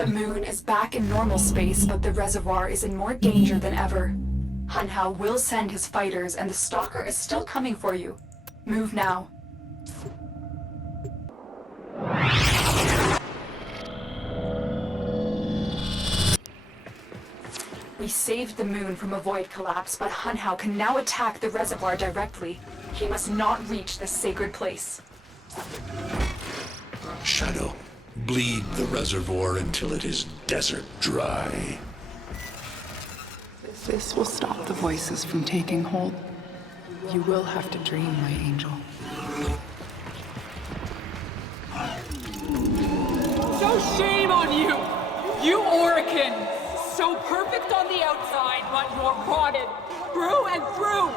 The moon is back in normal space, but the reservoir is in more danger than ever. Han Hao will send his fighters, and the stalker is still coming for you. Move now. We saved the moon from a void collapse, but Han Hao can now attack the reservoir directly. He must not reach this sacred place. Shadow, bleed the reservoir until it is desert dry. This will stop the voices from taking hold. You will have to dream, my angel. So shame on you! You Orican! So perfect on the outside, but you're rotted through and through!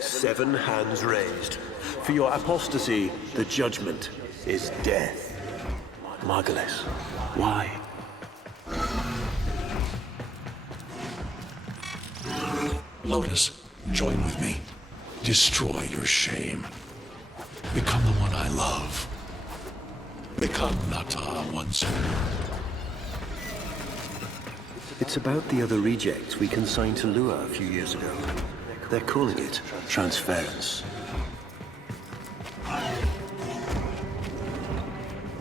Seven hands raised. For your apostasy, the judgment is death. Margulis, why? Lotus, join with me. Destroy your shame. Become the one I love. Become Nata once more. It's about the other rejects we consigned to Lua a few years ago. They're calling it transference. I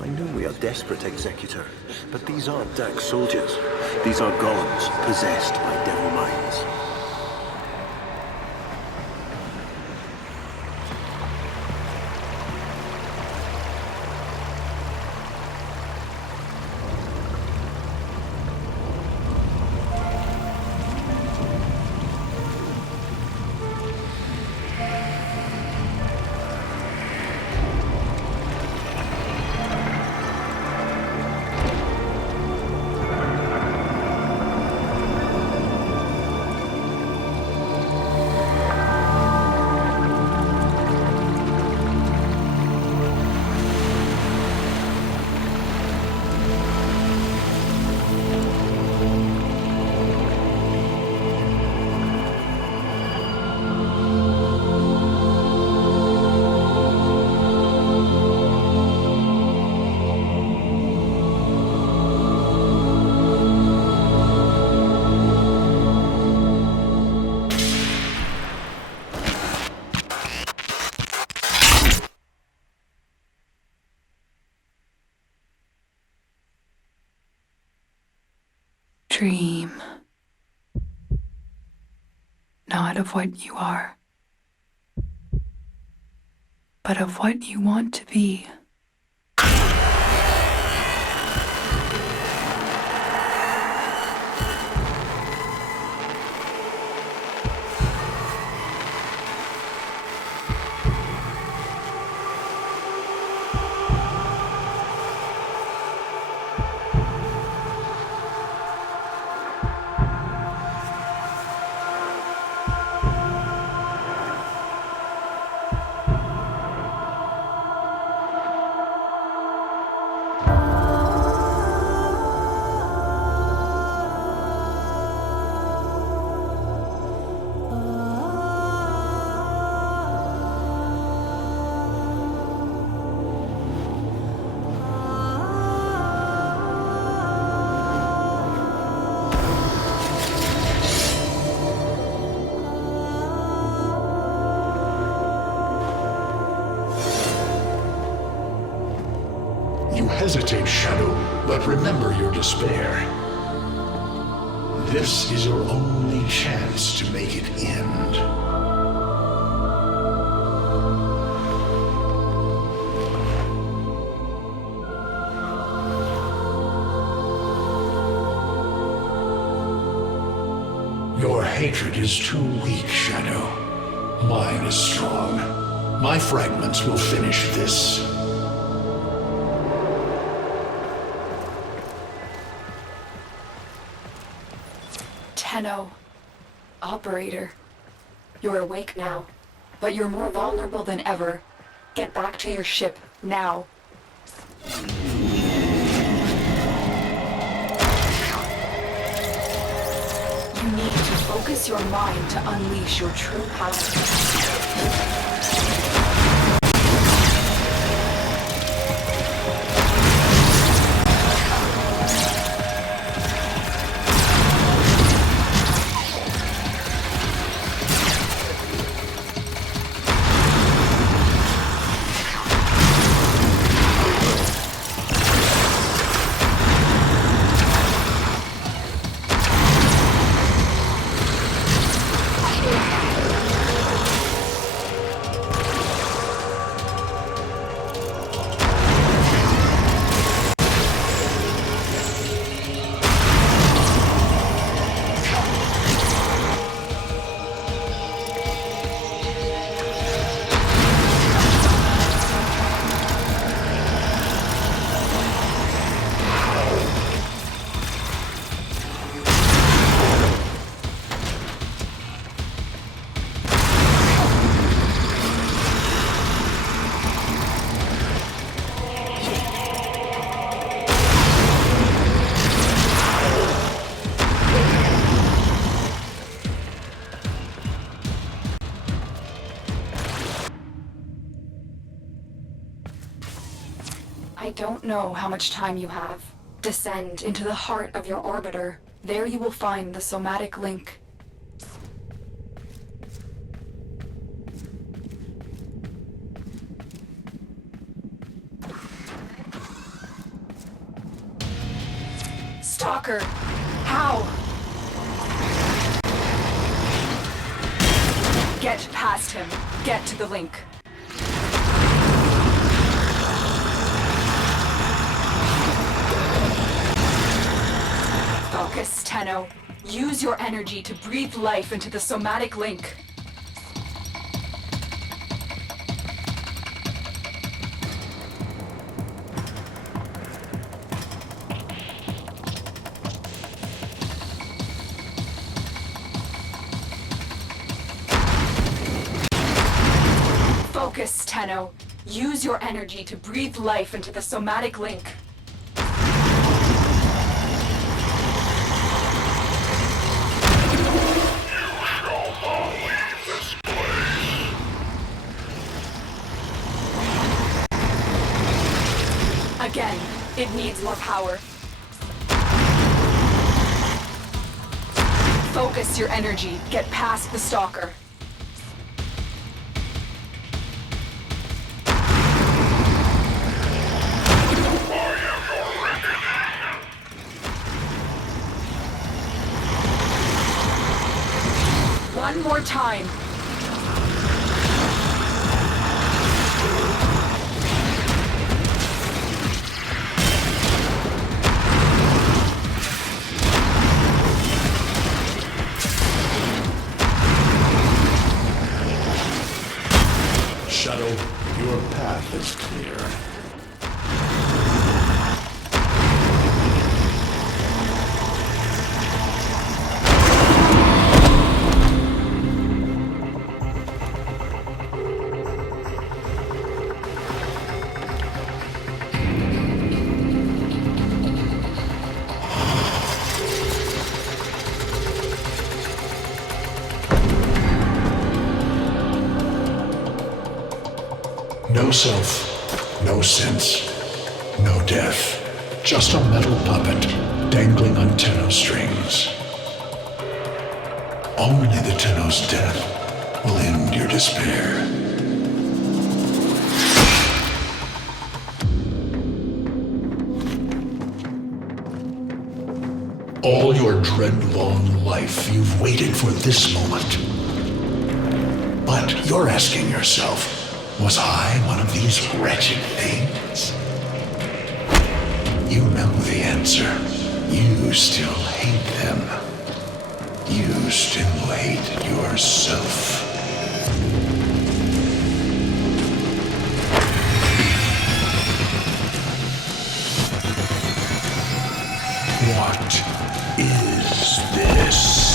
know we are desperate, Executor, but these aren't Dax soldiers. These are golems possessed by devil minds. Dream. Not of what you are, but of what you want to be. Hesitate, Shadow, but remember your despair. This is your only chance to make it end. Your hatred is too weak, Shadow. Mine is strong. My fragments will finish this. Tenno. Operator. You're awake now, but you're more vulnerable than ever. Get back to your ship, now. You need to focus your mind to unleash your true power. I don't know how much time you have. Descend into the heart of your orbiter. There you will find the somatic link. Stalker! How? Get past him. Get to the link. Focus, Tenno. Use your energy to breathe life into the somatic link. Focus, Tenno. Use your energy to breathe life into the somatic link. Again, it needs more power. Focus your energy. Get past the stalker. One more time. Shadow, your path is clear. No self, no sense, no death. Just a metal puppet dangling on Tenno strings. Only the Tenno's death will end your despair. All your dread-long life, you've waited for this moment. But you're asking yourself, was I one of these wretched things? You know the answer. You still hate them. You still hate yourself. What is this?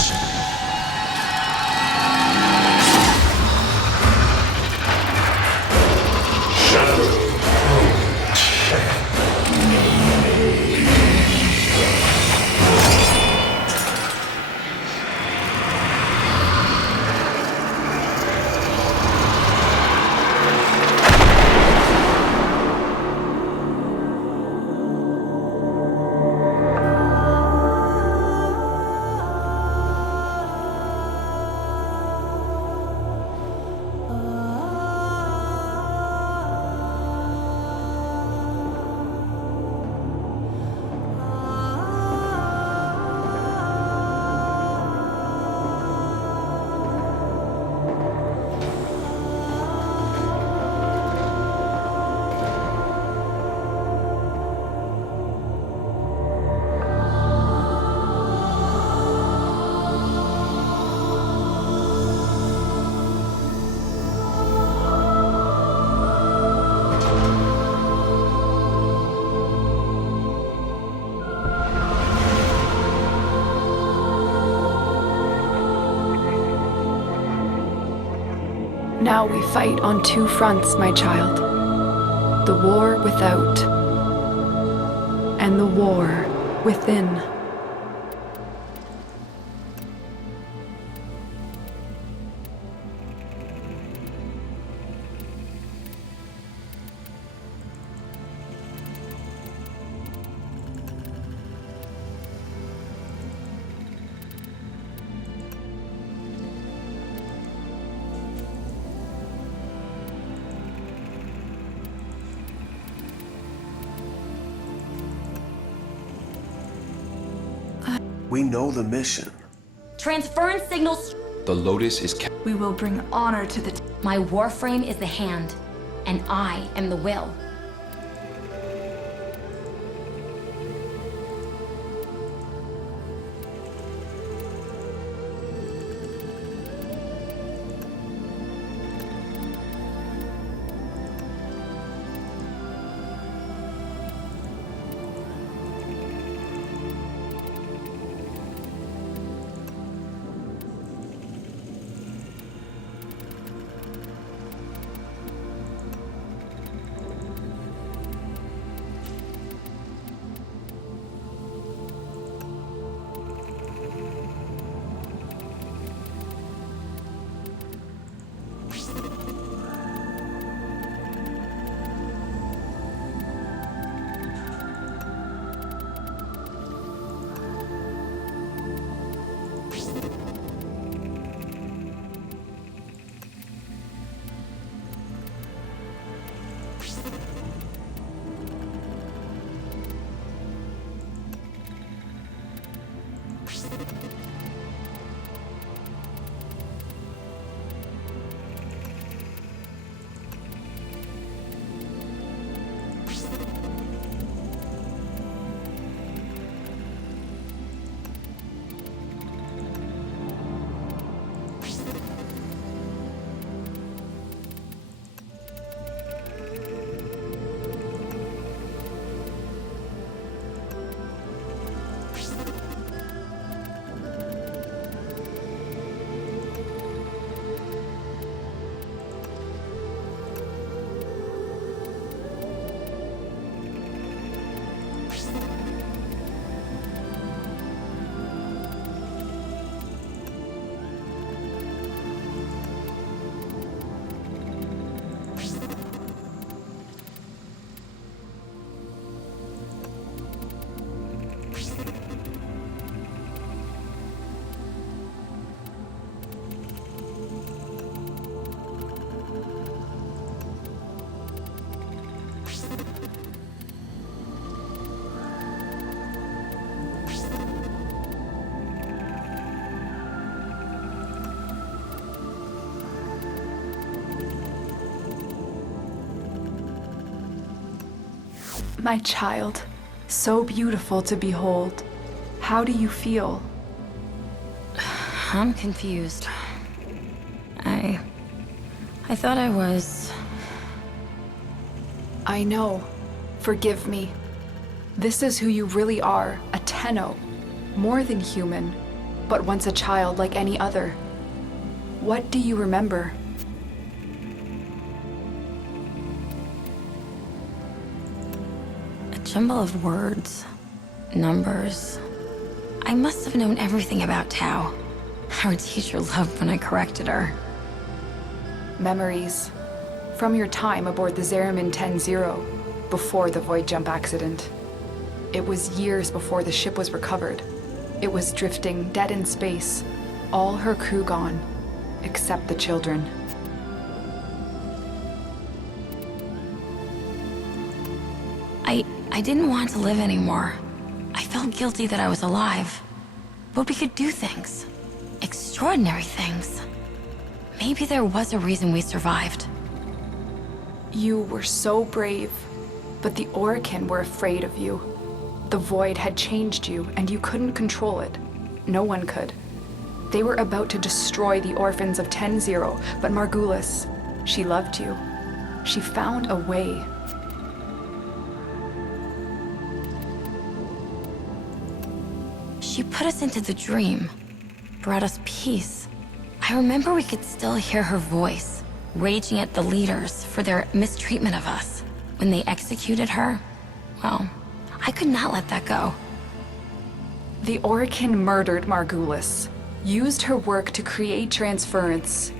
Now we fight on two fronts, my child. The war without, and the war within. We know the mission. Transference signals. The Lotus is We will bring honor to the... My Warframe is the hand, and I am the will. My child, so beautiful to behold. How do you feel? I'm confused. I thought I was... I know. Forgive me. This is who you really are, a Tenno. More than human, but once a child like any other. What do you remember? A jumble of words, numbers. I must have known everything about Tao. Our teacher loved when I corrected her. Memories. From your time aboard the Zeramin 10-0, before the void jump accident. It was years before the ship was recovered. It was drifting dead in space, all her crew gone, except the children. I didn't want to live anymore. I felt guilty that I was alive. But we could do things. Extraordinary things. Maybe there was a reason we survived. You were so brave, but the Orokin were afraid of you. The void had changed you, and you couldn't control it. No one could. They were about to destroy the orphans of 10-0, but Margulis, she loved you. She found a way. She put us into the dream, brought us peace. I remember we could still hear her voice, raging at the leaders for their mistreatment of us. When they executed her, well, I could not let that go. The Orokin murdered Margulis, used her work to create transference.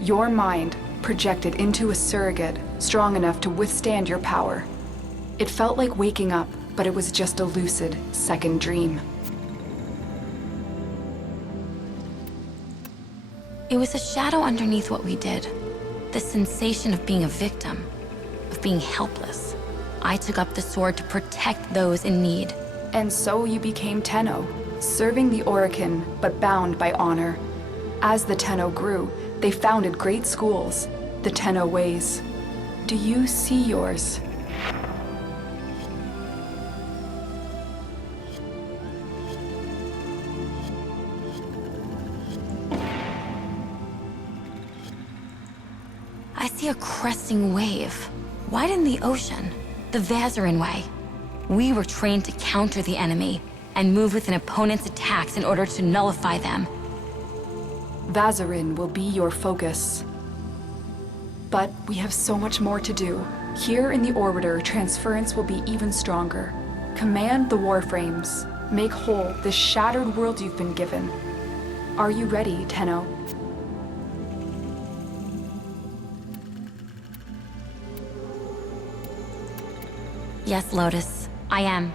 Your mind projected into a surrogate strong enough to withstand your power. It felt like waking up, but it was just a lucid second dream. It was a shadow underneath what we did. The sensation of being a victim, of being helpless. I took up the sword to protect those in need. And so you became Tenno, Serving the Orokin, but bound by honor. As the Tenno grew, they founded great schools, the Tenno ways. Do you see yours? I see a cresting wave. Wide in the ocean. The Vazarin way. We were trained to counter the enemy and move with an opponent's attacks in order to nullify them. Vazarin will be your focus. But we have so much more to do. Here in the Orbiter, transference will be even stronger. Command the Warframes. Make whole this shattered world you've been given. Are you ready, Tenno? Yes, Lotus, I am.